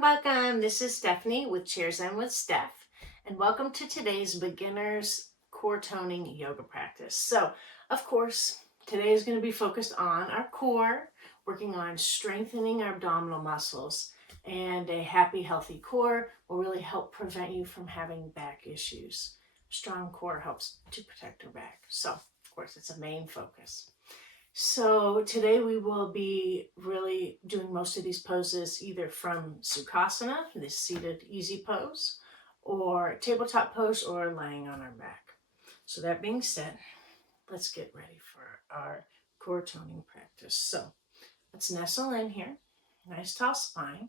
welcome. This is Stephanie with ChairZen with Steph, and welcome to today's beginner's core toning yoga practice. So, of course, today is going to be focused on our core, working on strengthening our abdominal muscles, and a happy, healthy core will really help prevent you from having back issues. Strong core helps to protect our back. So, of course, it's a main focus. So today we will be really doing most of these poses either from Sukhasana, this seated easy pose, or tabletop pose, or lying on our back. So that being said, let's get ready for our core toning practice. So let's nestle in here, nice tall spine.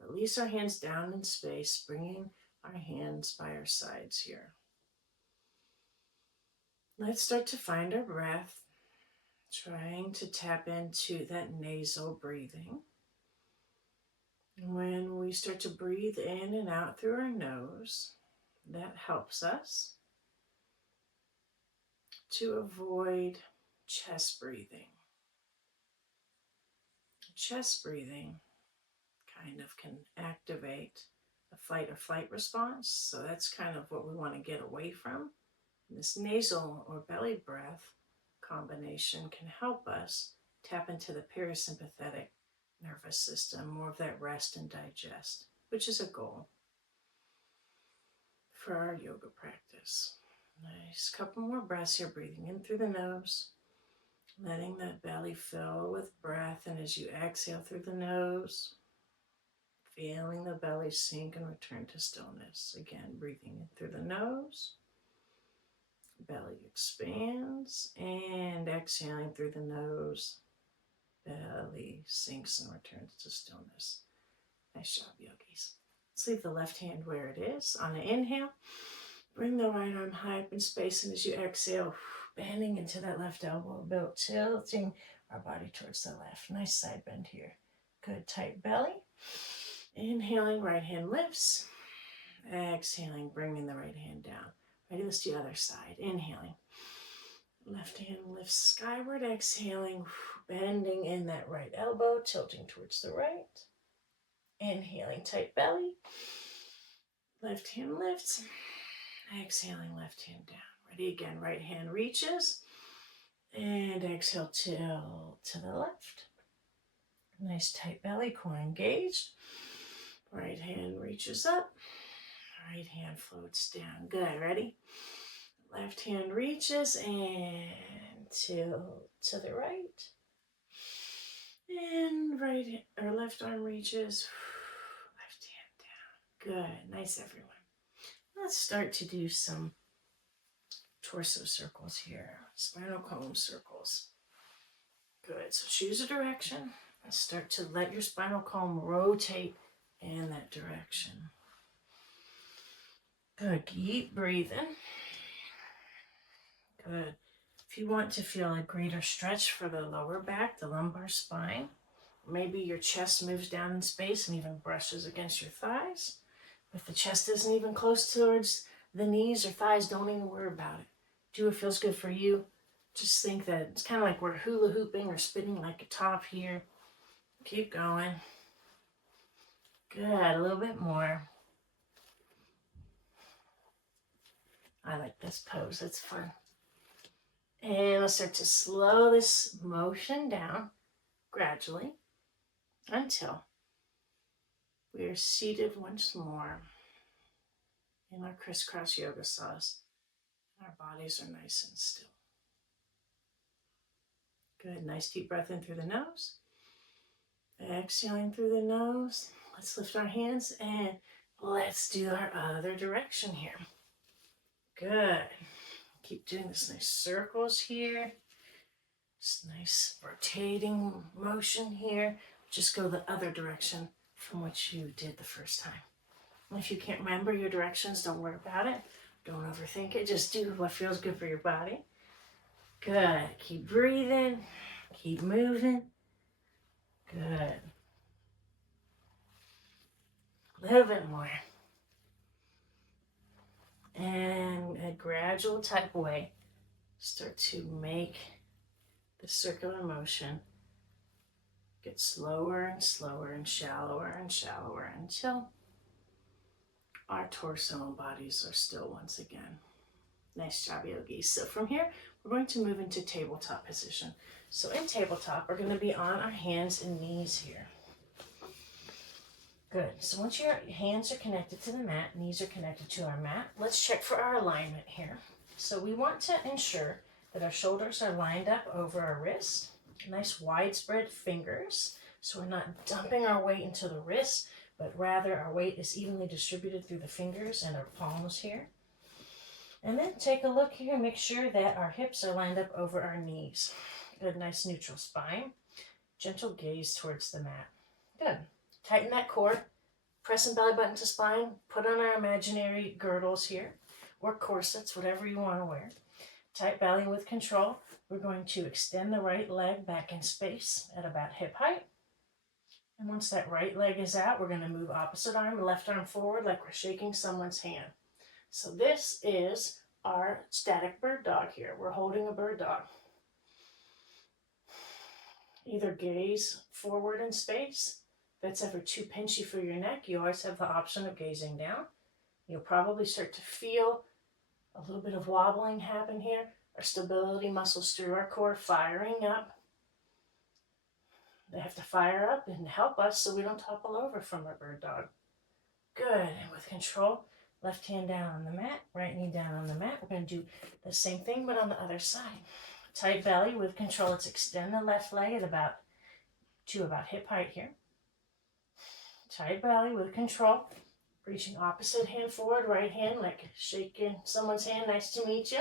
Release our hands down in space, bringing our hands by our sides here. Let's start to find our breath. Trying to tap into that nasal breathing. When we start to breathe in and out through our nose, that helps us to avoid chest breathing. Chest breathing kind of can activate a fight or flight response, so that's kind of what we want to get away from. This nasal or belly breath combination can help us tap into the parasympathetic nervous system, more of that rest and digest, which is a goal for our yoga practice. Nice couple more breaths here, breathing in through the nose, letting that belly fill with breath, and as you exhale through the nose, feeling the belly sink and return to stillness. Again, breathing in through the nose, belly expands, and exhaling through the nose, belly sinks and returns to stillness. Nice job, yogis. Let's leave the left hand where it is. On an inhale, bring the right arm high up in space, and as you exhale, bending into that left elbow, tilting our body towards the left. Nice side bend here. Good, tight belly. Inhaling, right hand lifts. Exhaling, bringing the right hand down. Ready, let's do the other side. Inhaling. Left hand lifts skyward, exhaling, bending in that right elbow, tilting towards the right. Inhaling, tight belly. Left hand lifts. Exhaling, left hand down. Ready again, right hand reaches. And exhale, tilt to the left. Nice tight belly, core engaged. Right hand reaches up. Right hand floats down. Good, ready? Left hand reaches and tilt to the right. And right or left arm reaches. Left hand down. Good, nice everyone. Let's start to do some torso circles here. Spinal column circles. Good, so choose a direction and start to let your spinal column rotate in that direction. Good, keep breathing. Good. If you want to feel a greater stretch for the lower back, the lumbar spine, maybe your chest moves down in space and even brushes against your thighs. If the chest isn't even close towards the knees or thighs, don't even worry about it. Do what feels good for you. Just think that it's kind of like we're hula hooping or spinning like a top here. Keep going. Good, a little bit more. I like this pose, it's fun. And let's start to slow this motion down gradually until we are seated once more in our crisscross yoga saws. Our bodies are nice and still. Good, nice deep breath in through the nose. Exhaling through the nose. Let's lift our hands and let's do our other direction here. Good. Keep doing this nice circles here. This nice rotating motion here. Just go the other direction from which you did the first time. And if you can't remember your directions, don't worry about it. Don't overthink it. Just do what feels good for your body. Good. Keep breathing. Keep moving. Good. A little bit more. And a gradual type way, start to make the circular motion Get slower and slower and shallower until our torso and bodies are still once again. Nice job, yogis. So from here, we're going to move into tabletop position. So in tabletop, we're going to be on our hands and knees here. Good. So once your hands are connected to the mat, knees are connected to our mat, let's check for our alignment here. So we want to ensure that our shoulders are lined up over our wrists. Nice widespread fingers. So we're not dumping our weight into the wrists, but rather our weight is evenly distributed through the fingers and our palms here. And then take a look here, make sure that our hips are lined up over our knees. Good, nice neutral spine. Gentle gaze towards the mat. Good. Tighten that core. Pressing belly button to spine. Put on our imaginary girdles here, or corsets, whatever you want to wear. Tight belly with control. We're going to extend the right leg back in space at about hip height. And once that right leg is out, we're going to move opposite arm, left arm forward like we're shaking someone's hand. So this is our static bird dog here. We're holding a bird dog. Either gaze forward in space. If that's ever too pinchy for your neck, you always have the option of gazing down. You'll probably start to feel a little bit of wobbling happen here. Our stability muscles through our core firing up. They have to fire up and help us so we don't topple over from our bird dog. Good. And with control, left hand down on the mat, right knee down on the mat. We're going to do the same thing, but on the other side. Tight belly with control. Let's extend the left leg at about hip height here. Tight belly with control. Reaching opposite hand forward, right hand like shaking someone's hand. Nice to meet you.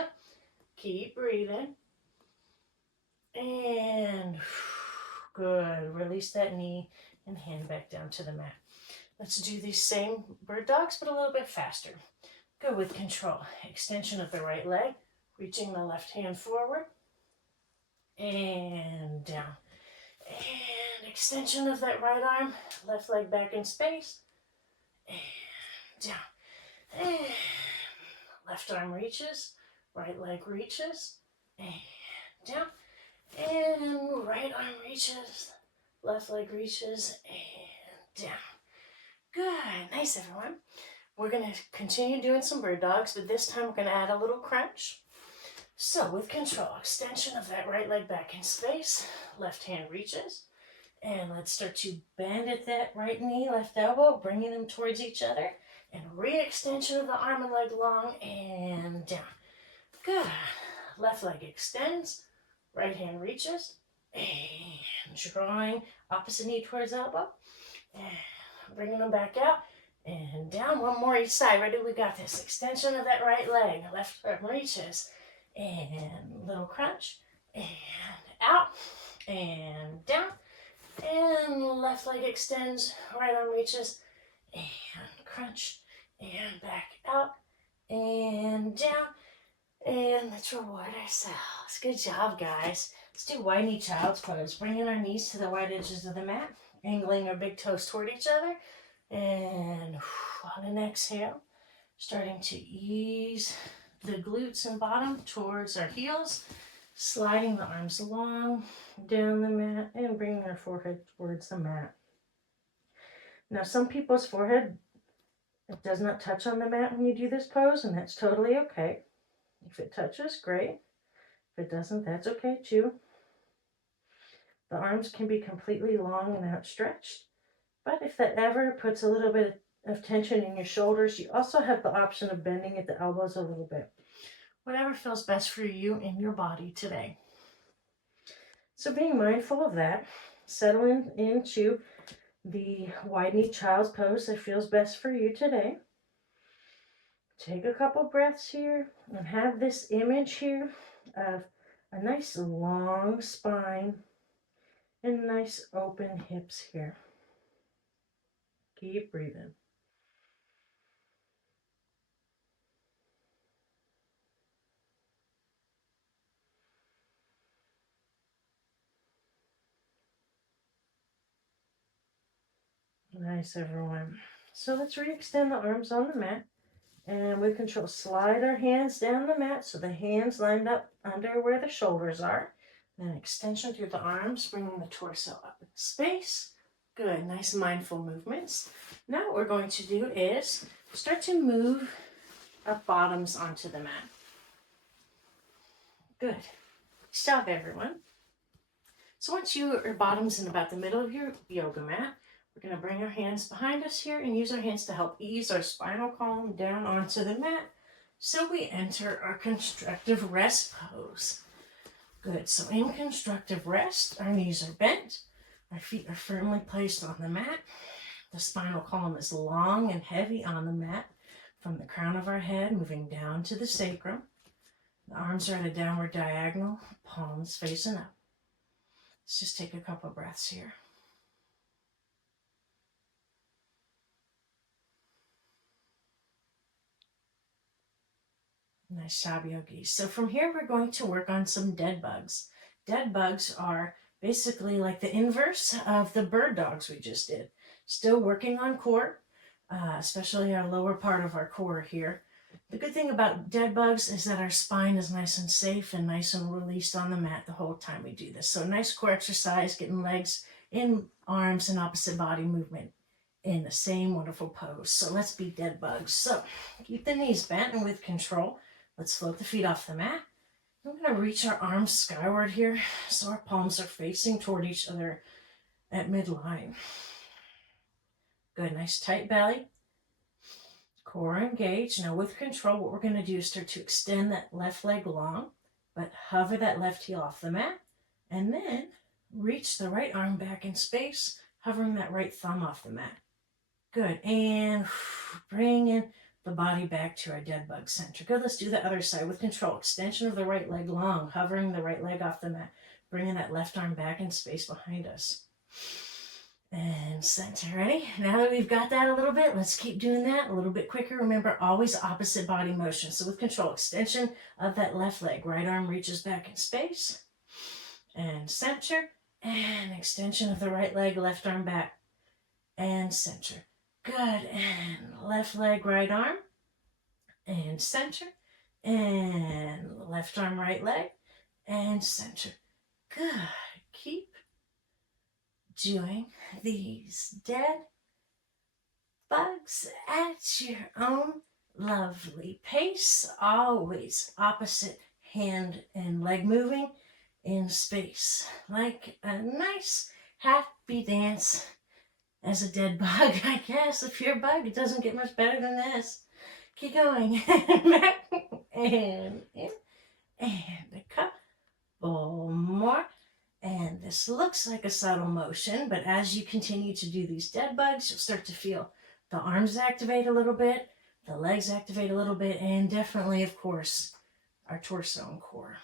Keep breathing. And good. Release that knee and hand back down to the mat. Let's do these same bird dogs, but a little bit faster. Good with control. Extension of the right leg. Reaching the left hand forward. And down. And extension of that right arm. Left leg back in space. And down. And left arm reaches. Right leg reaches. And down. And right arm reaches. Left leg reaches. And down. Good. Nice, everyone. We're going to continue doing some bird dogs, but this time we're going to add a little crunch. So with control, extension of that right leg back in space. Left hand reaches. And let's start to bend at that right knee, left elbow, bringing them towards each other. And re-extension of the arm and leg long and down. Good. Left leg extends. Right hand reaches. And drawing opposite knee towards elbow. And bringing them back out. And down. One more each side. Ready? We got this. Extension of that right leg. Left arm reaches. And little crunch. And out. And down. And left leg extends. Right arm reaches. And crunch. And back out. And down. And let's reward ourselves. Good job, guys. Let's do wide knee child's pose. Bringing our knees to the wide edges of the mat. Angling our big toes toward each other. And on an exhale, starting to ease the glutes and bottom towards our heels. Sliding the arms long down the mat and bringing our forehead towards the mat. Now, some people's forehead does not touch on the mat when you do this pose, and that's totally okay. If it touches, great. If it doesn't, that's okay too. The arms can be completely long and outstretched, but if that ever puts a little bit of tension in your shoulders, you also have the option of bending at the elbows a little bit. Whatever feels best for you in your body today. So being mindful of that, settling into the wide knee child's pose that feels best for you today. Take a couple breaths here and have this image here of a nice long spine and nice open hips here. Keep breathing. Nice, everyone. So let's re-extend the arms on the mat. And with control, slide our hands down the mat so the hands lined up under where the shoulders are. And extension through the arms, bringing the torso up in space. Good, nice mindful movements. Now what we're going to do is start to move our bottoms onto the mat. Good. Stop, everyone. So once your bottom's in about the middle of your yoga mat, we're going to bring our hands behind us here and use our hands to help ease our spinal column down onto the mat so we enter our constructive rest pose. Good. So in constructive rest, our knees are bent, our feet are firmly placed on the mat. The spinal column is long and heavy on the mat from the crown of our head moving down to the sacrum. The arms are at a downward diagonal, palms facing up. Let's just take a couple breaths here. Nice job, yogis. So from here, we're going to work on some dead bugs. Dead bugs are basically like the inverse of the bird dogs we just did. Still working on core, especially our lower part of our core here. The good thing about dead bugs is that our spine is nice and safe and nice and released on the mat the whole time we do this. So nice core exercise, getting legs in arms and opposite body movement in the same wonderful pose. So let's be dead bugs. So keep the knees bent and with control. Let's float the feet off the mat. We're going to reach our arms skyward here so our palms are facing toward each other at midline. Good, nice tight belly. Core engaged. Now with control, what we're going to do is start to extend that left leg long, but hover that left heel off the mat, and then reach the right arm back in space, hovering that right thumb off the mat. Good, and bring in the body back to our dead bug center. Good, let's do the other side with control. Extension of the right leg long, hovering the right leg off the mat, bringing that left arm back in space behind us. And center. Ready? Now that we've got that a little bit, let's keep doing that a little bit quicker. Remember, always opposite body motion. So with control, extension of that left leg. Right arm reaches back in space. And center. And extension of the right leg, left arm back. And center. Good. And left leg, right arm. And center. And left arm, right leg. And center. Good. Keep doing these dead bugs at your own lovely pace. Always opposite hand and leg moving in space. Like a nice happy dance as a dead bug, I guess. If you're a bug, it doesn't get much better than this. Keep going. Back and in. And a couple more. And this looks like a subtle motion, but as you continue to do these dead bugs, you'll start to feel the arms activate a little bit, the legs activate a little bit, and definitely, of course, our torso and core.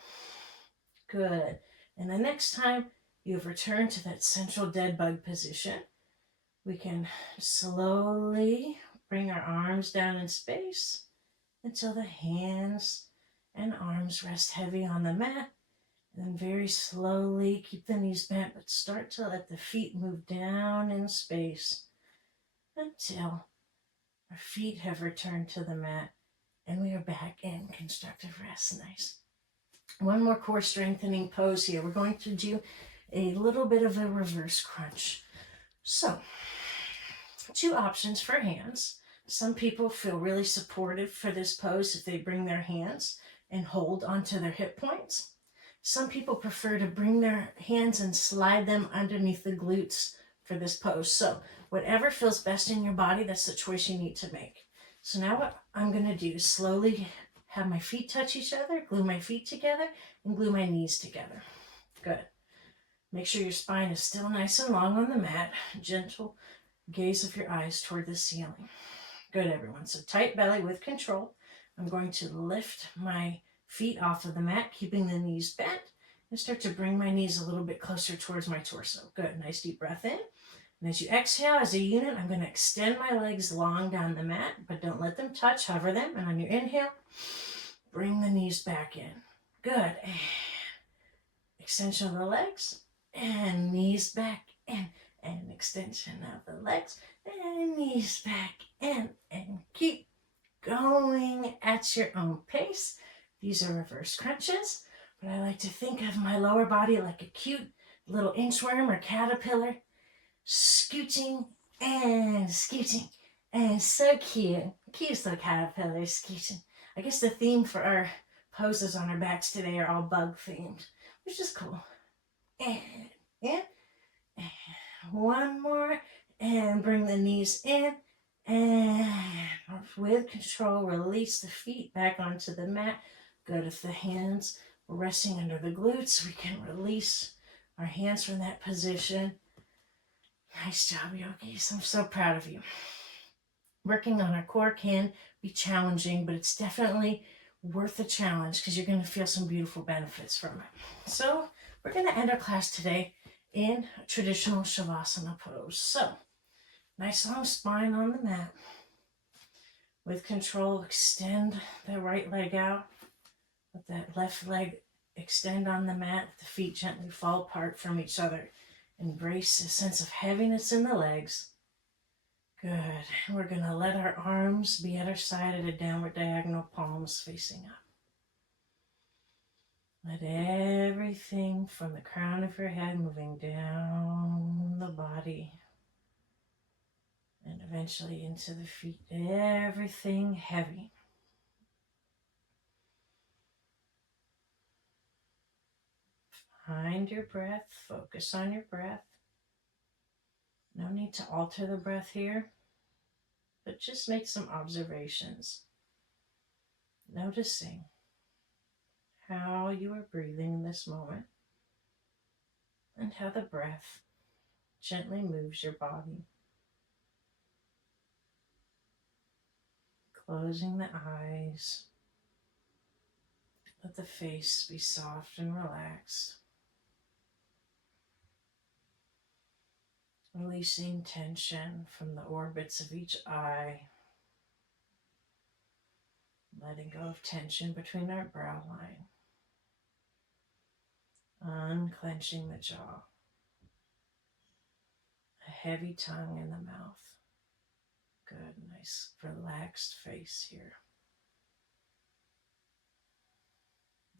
Good. And the next time you've returned to that central dead bug position, we can slowly bring our arms down in space until the hands and arms rest heavy on the mat. Then very slowly keep the knees bent, but start to let the feet move down in space until our feet have returned to the mat and we are back in constructive rest. Nice. One more core strengthening pose here. We're going to do a little bit of a reverse crunch. So, two options for hands. Some people feel really supportive for this pose if they bring their hands and hold onto their hip points. Some people prefer to bring their hands and slide them underneath the glutes for this pose. So whatever feels best in your body, that's the choice you need to make. So now what I'm going to do is slowly have my feet touch each other, glue my feet together, and glue my knees together. Good. Make sure your spine is still nice and long on the mat. Gentle gaze of your eyes toward the ceiling. Good, everyone. So tight belly with control. I'm going to lift my feet off of the mat, keeping the knees bent, and start to bring my knees a little bit closer towards my torso. Good. Nice deep breath in. And as you exhale as a unit, I'm going to extend my legs long down the mat, but don't let them touch. Hover them. And on your inhale, bring the knees back in. Good. And extension of the legs and knees back in. And extension of the legs and knees back in. And keep going at your own pace. These are reverse crunches. But I like to think of my lower body like a cute little inchworm or caterpillar, scooting and scooting. And so cute. Cute little caterpillar scooting. I guess the theme for our poses on our backs today are all bug themed, which is cool. And in, and one more, and bring the knees in, and with control, release the feet back onto the mat. Good if the hands are resting under the glutes, we can release our hands from that position. Nice job, yogis. I'm so proud of you. Working on our core can be challenging, but it's definitely worth the challenge because you're going to feel some beautiful benefits from it. So we're going to end our class today in a traditional Shavasana pose. So nice long spine on the mat. With control, extend the right leg out. Let that left leg extend on the mat. The feet gently fall apart from each other. Embrace a sense of heaviness in the legs. Good. We're going to let our arms be at our side at a downward diagonal, palms facing up. Let everything from the crown of your head moving down the body and eventually into the feet. Everything heavy. Find your breath. Focus on your breath. No need to alter the breath here, but just make some observations. Noticing how you are breathing in this moment and how the breath gently moves your body. Closing the eyes. Let the face be soft and relaxed. Releasing tension from the orbits of each eye. Letting go of tension between our brow line. Unclenching the jaw. A heavy tongue in the mouth. Good, nice relaxed face here.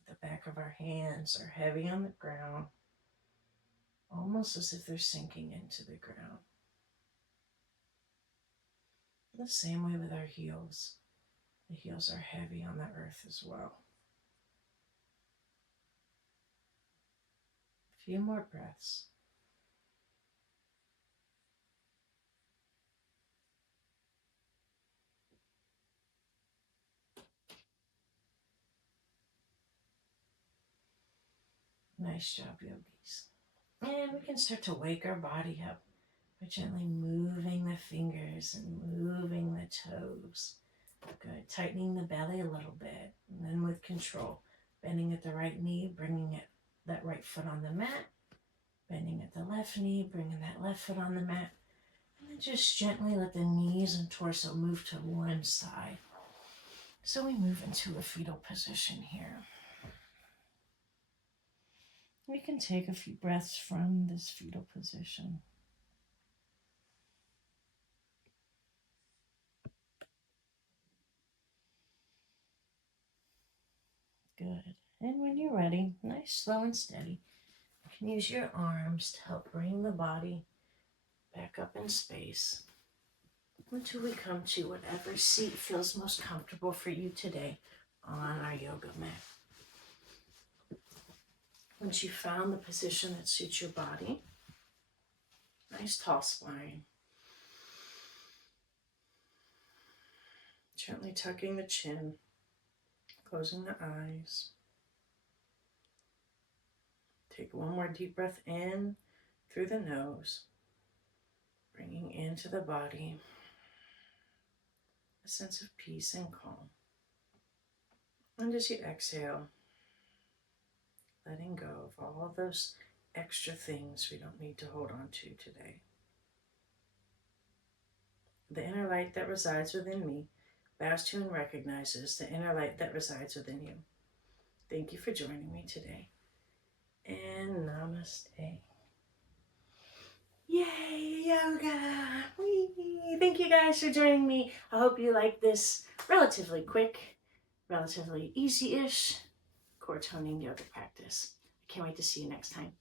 The back of our hands are heavy on the ground, almost as if they're sinking into the ground. The same way with our heels. The heels are heavy on the earth as well. A few more breaths. Nice job, yogis. And we can start to wake our body up by gently moving the fingers and moving the toes. Good. Tightening the belly a little bit. And then with control, bending at the right knee, bringing that right foot on the mat. Bending at the left knee, bringing that left foot on the mat. And then just gently let the knees and torso move to one side. So we move into a fetal position here. We can take a few breaths from this fetal position. Good. And when you're ready, nice, slow and steady, you can use your arms to help bring the body back up in space until we come to whatever seat feels most comfortable for you today on our yoga mat. Once you've found the position that suits your body, nice tall spine, gently tucking the chin, closing the eyes. Take one more deep breath in through the nose, bringing into the body a sense of peace and calm. And as you exhale, letting go of all those extra things we don't need to hold on to today. The inner light that resides within me bows to and recognizes the inner light that resides within you. Thank you for joining me today. And namaste. Yay, yoga! Whee! Thank you guys for joining me. I hope you like this relatively quick, relatively easy-ish core toning yoga practice. I can't wait to see you next time.